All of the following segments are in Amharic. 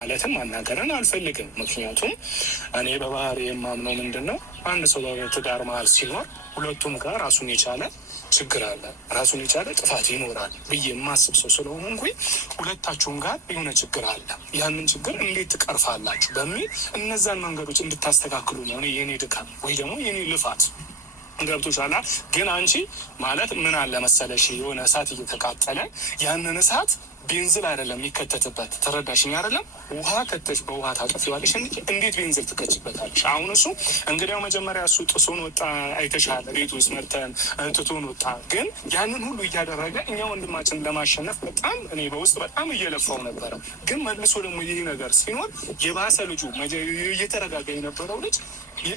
ማለትም ማናገርን አልፈልግም። ምክንያቱም እኔ በባህሪ የማምነው ምንድን ነው፣ አንድ ሰው በትዳር መሀል ሲኖር ሁለቱም ጋር ራሱን የቻለ ችግር አለ፣ ራሱን የቻለ ጥፋት ይኖራል ብዬ የማስብ ሰው ስለሆንኩኝ ሁለታችሁም ጋር የሆነ ችግር አለ። ያንን ችግር እንዴት ትቀርፋላችሁ በሚል እነዛን መንገዶች እንድታስተካክሉ ነው የኔ ድካም ወይ ደግሞ የኔ ልፋት። ገብቶሻል? ግን አንቺ ማለት ምን አለ መሰለሽ፣ የሆነ እሳት እየተቃጠለ ያንን እሳት ቤንዝል አይደለም የሚከተትበት። ተረዳሽኝ አይደለም? ውሃ ከተሽ በውሃ ታጠፊዋለሽ እንጂ እንዴት ቤንዝል ትከችበታለሽ? አሁን እሱ እንግዲያው መጀመሪያ እሱ ጥሶን ወጣ፣ አይተሻለ፣ ቤት ውስጥ መርተን ትቶን ወጣ። ግን ያንን ሁሉ እያደረገ እኛ ወንድማችን ለማሸነፍ በጣም እኔ በውስጥ በጣም እየለፋው ነበረ። ግን መልሶ ደግሞ ይህ ነገር ሲኖር የባሰ ልጁ እየተረጋጋ የነበረው ልጅ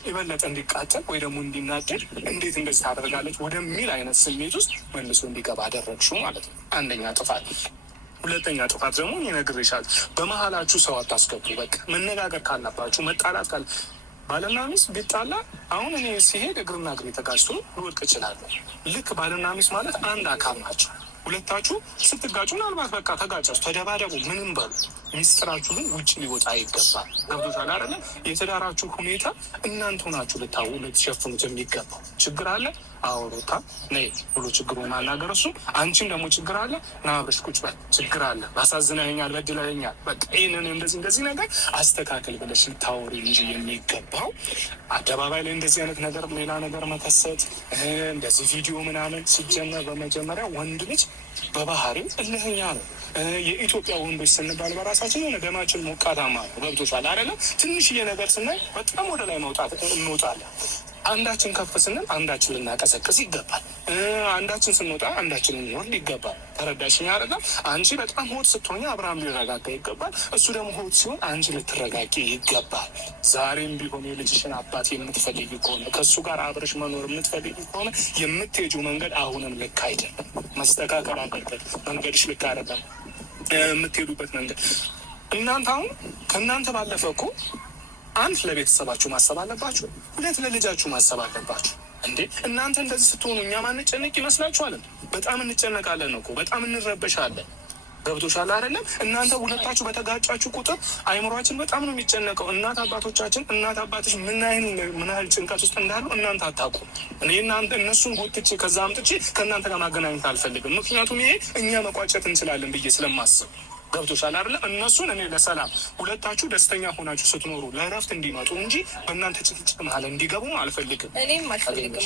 የበለጠ እንዲቃጠል ወይ ደግሞ እንዲናደድ እንዴት እንደዚህ ታደርጋለች ወደሚል አይነት ስሜት ውስጥ መልሶ እንዲገባ አደረግሽው ማለት ነው። አንደኛ ጥፋት። ሁለተኛ ጥፋት ደግሞ ይነግርሻል፣ በመሀላችሁ ሰው አታስገቡ። በቃ መነጋገር ካለባችሁ መጣላት ካለ ባልና ሚስት ቢጣላ አሁን እኔ ሲሄድ እግርና እግር ተጋጭቶ ልወድቅ እችላለሁ። ልክ ባልና ሚስት ማለት አንድ አካል ናቸው። ሁለታችሁ ስትጋጩ ምናልባት በቃ ተጋጫችሁ ተደባደቡ ምንም በሉ፣ ሚስጥራችሁ ግን ውጭ ሊወጣ አይገባል። ገብቶሻል አይደለ? የትዳራችሁ ሁኔታ እናንተ ሆናችሁ ልትሸፍኑት የሚገባው ችግር አለ። አውሮታ ነይ ብሎ ችግሩን ማናገር እሱ። አንቺም ደግሞ ችግር አለ ና አብረሽ ቁጭ በል፣ ችግር አለ፣ ባሳዝነኸኛል፣ በድለኸኛል፣ በቃ ይህንን እንደዚህ ነገር አስተካከል ብለሽ ልታወሪ እንጂ የሚገባው አደባባይ ላይ እንደዚህ አይነት ነገር ሌላ ነገር መከሰት እንደዚህ ቪዲዮ ምናምን። ሲጀመር በመጀመሪያ ወንድ ልጅ በባህሪው እልህኛ ነው። የኢትዮጵያ ወንዶች ስንባል በራሳችን የሆነ ደማችን ሞቃታማ ነው። ገብቶሻል አይደለም? ትንሽዬ ነገር ስናይ በጣም ወደ ላይ መውጣት እንወጣለን። አንዳችን ከፍ ስንል አንዳችን ልናቀሰቅስ ይገባል። አንዳችን ስንወጣ አንዳችን ልንወርድ ይገባል። ተረዳሽኝ አይደለም? አንቺ በጣም ሆድ ስትሆኝ አብርሃም ሊረጋጋ ይገባል። እሱ ደግሞ ሆድ ሲሆን አንቺ ልትረጋቂ ይገባል። ዛሬም ቢሆን የልጅሽን አባት የምትፈልጊ ከሆነ ከእሱ ጋር አብረሽ መኖር የምትፈልጊ ከሆነ የምትሄጂው መንገድ አሁንም ልክ አይደለም፣ መስተካከል አለበት። መንገድሽ ልክ አይደለም፣ የምትሄዱበት መንገድ። እናንተ አሁን ከእናንተ ባለፈ እኮ አንድ ለቤተሰባችሁ ማሰብ አለባችሁ፣ ሁለት ለልጃችሁ ማሰብ አለባችሁ። እንዴ እናንተ እንደዚህ ስትሆኑ እኛ ማንጨነቅ ይመስላችኋል? በጣም እንጨነቃለን እኮ፣ በጣም እንረበሻለን። ገብቶሻል አይደለም? እናንተ ሁለታችሁ በተጋጫችሁ ቁጥር አይምሯችን በጣም ነው የሚጨነቀው። እናት አባቶቻችን እናት አባቶች ምን ያህል ጭንቀት ውስጥ እንዳሉ እናንተ አታውቁም። እኔ እናንተ እነሱን ጎትቼ ከዛ አምጥቼ ከእናንተ ጋር ማገናኘት አልፈልግም። ምክንያቱም ይሄ እኛ መቋጨት እንችላለን ብዬ ስለማስብ። ገብቶሻል አይደለም? እነሱን እኔ ለሰላም ሁለታችሁ ደስተኛ ሆናችሁ ስትኖሩ ለእረፍት እንዲመጡ እንጂ በእናንተ ጭቅጭቅ መሀል እንዲገቡ አልፈልግም። እኔም አልፈልግም።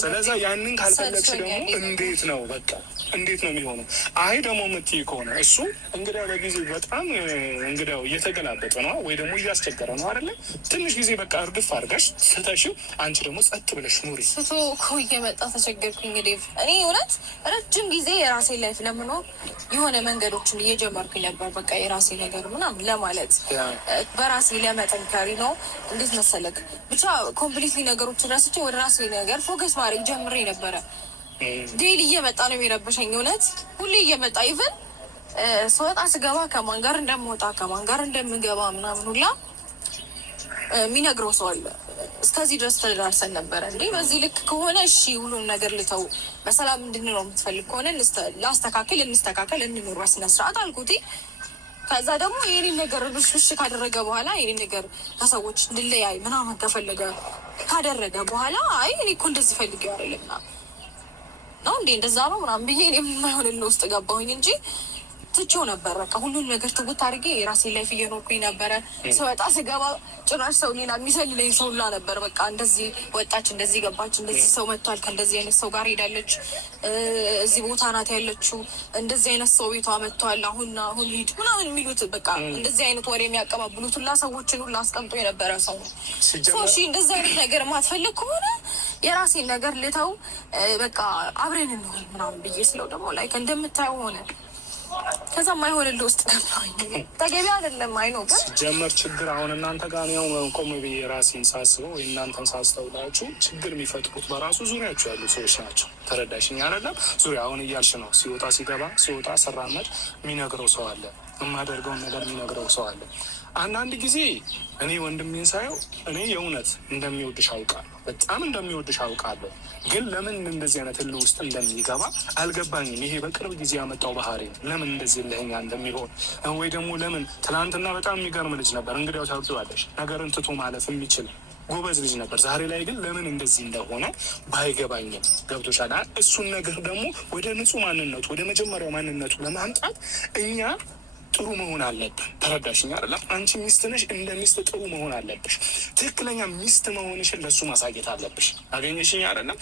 ስለዛ ያንን ካልፈለግሽ ደግሞ እንዴት ነው በቃ እንዴት ነው የሚሆነው? አይ ደግሞ የምትይ ከሆነ እሱ እንግዲያው ለጊዜ በጣም እንግዲያው እየተገላበጠ ነው ወይ ደግሞ እያስቸገረ ነው አይደለ? ትንሽ ጊዜ በቃ እርግፍ አድርገሽ ስተሽው አንቺ ደግሞ ጸጥ ብለሽ ኑሪ። ስቶ እኮ እየመጣ ተቸገርኩኝ። እንግዲህ እኔ እውነት ረጅም ጊዜ የራሴ ላይፍ ለምኖር የሆነ መንገዶችን እየጀመርኩኝ ነበር። በቃ የራሴ ነገር ምናምን ለማለት በራሴ ለመጠንከሪ ነው። እንዴት መሰለክ ብቻ ኮምፕሊትሊ ነገሮችን ረስቼ ወደ ራሴ ነገር ፎከስ ማድረግ ጀምሬ ነበረ። ዴይሊ እየመጣ ነው የሚረብሸኝ። እውነት ሁሌ እየመጣ ኢቨን ስወጣ ስገባ ከማን ጋር እንደምወጣ ከማን ጋር እንደምገባ ምናምን ሁላ የሚነግረው ሰው አለ። እስከዚህ ድረስ ተደራርሰን ነበረ። እንዴ በዚህ ልክ ከሆነ እሺ ሁሉም ነገር ልተው፣ በሰላም እንድንኖር የምትፈልግ ከሆነ ላስተካክል፣ እንስተካከል፣ እንኑር በስነ ስርዓት አልኩት። ከዛ ደግሞ የኔን ነገር ብሽሽ ካደረገ በኋላ የኔን ነገር ከሰዎች እንድለያይ ምናምን ከፈለገ ካደረገ በኋላ አይ እኔ እኮ እንደዚህ ፈልጌው አይደለም ነው እንዴ እንደዛ ነው ምናምን ብዬ እኔ የማይሆንልህ ውስጥ ገባሁኝ እንጂ ትቼው ነበር። በቃ ሁሉን ነገር ትውት አድርጌ የራሴን ላይፍ እየኖርኩኝ ነበረ። ስወጣ ስገባ ጭራሽ ሰው ሌላ የሚሰልለኝ ሰው ላ ነበር። በቃ እንደዚህ ወጣች፣ እንደዚህ ገባች፣ እንደዚህ ሰው መጥቷል፣ ከእንደዚህ አይነት ሰው ጋር ሄዳለች፣ እዚህ ቦታ ናት ያለችው፣ እንደዚህ አይነት ሰው ቤቷ መጥቷል፣ አሁን ሂድ ምናምን የሚሉት በቃ እንደዚህ አይነት ወሬ የሚያቀባብሉት ሁላ ሰዎችን ሁላ አስቀምጦ የነበረ ሰው ነው። እሺ እንደዚህ አይነት ነገር ማትፈልግ ከሆነ የራሴን ነገር ልተው፣ በቃ አብረን እንሆን ምናምን ብዬ ስለው ደግሞ ላይ እንደምታየው ሆነ። ከዛ ማይሆንልህ ውስጥ ገባኝ። ተገቢ አይደለም። አይኖ ግን ጀመር ችግር አሁን እናንተ ጋር ነው ቆም ብዬ ራሴን ሳስበው ወይ እናንተን ሳስተውላችሁ ችግር የሚፈጥሩት በራሱ ዙሪያችሁ ያሉ ሰዎች ናቸው። ተረዳሽኝ አይደለም? ዙሪያ አሁን እያልሽ ነው። ሲወጣ ሲገባ ሲወጣ ሰራመድ የሚነግረው ሰው አለ። የማደርገውን ነገር የሚነግረው ሰው አለ። አንዳንድ ጊዜ እኔ ወንድሜን ሳየው እኔ የእውነት እንደሚወድሽ አውቃለሁ፣ በጣም እንደሚወድሽ አውቃለሁ። ግን ለምን እንደዚህ አይነት እልህ ውስጥ እንደሚገባ አልገባኝም። ይሄ በቅርብ ጊዜ ያመጣው ባህሪ ነው። ለምን እንደዚህ እልህኛ እንደሚሆን ወይ ደግሞ ለምን ትናንትና በጣም የሚገርም ልጅ ነበር። እንግዲያው ታውቂዋለሽ፣ ነገርን ትቶ ማለፍ የሚችል ጎበዝ ልጅ ነበር። ዛሬ ላይ ግን ለምን እንደዚህ እንደሆነ ባይገባኝም ገብቶሻል። እሱን ነገር ደግሞ ወደ ንጹህ ማንነቱ ወደ መጀመሪያው ማንነቱ ለማምጣት እኛ ጥሩ መሆን አለብን። ተረዳሽኝ አይደለም? አንቺ ሚስት ነሽ፣ እንደ ሚስት ጥሩ መሆን አለብሽ። ትክክለኛ ሚስት መሆንሽን ለሱ ማሳየት አለብሽ። አገኘሽኝ አይደለም?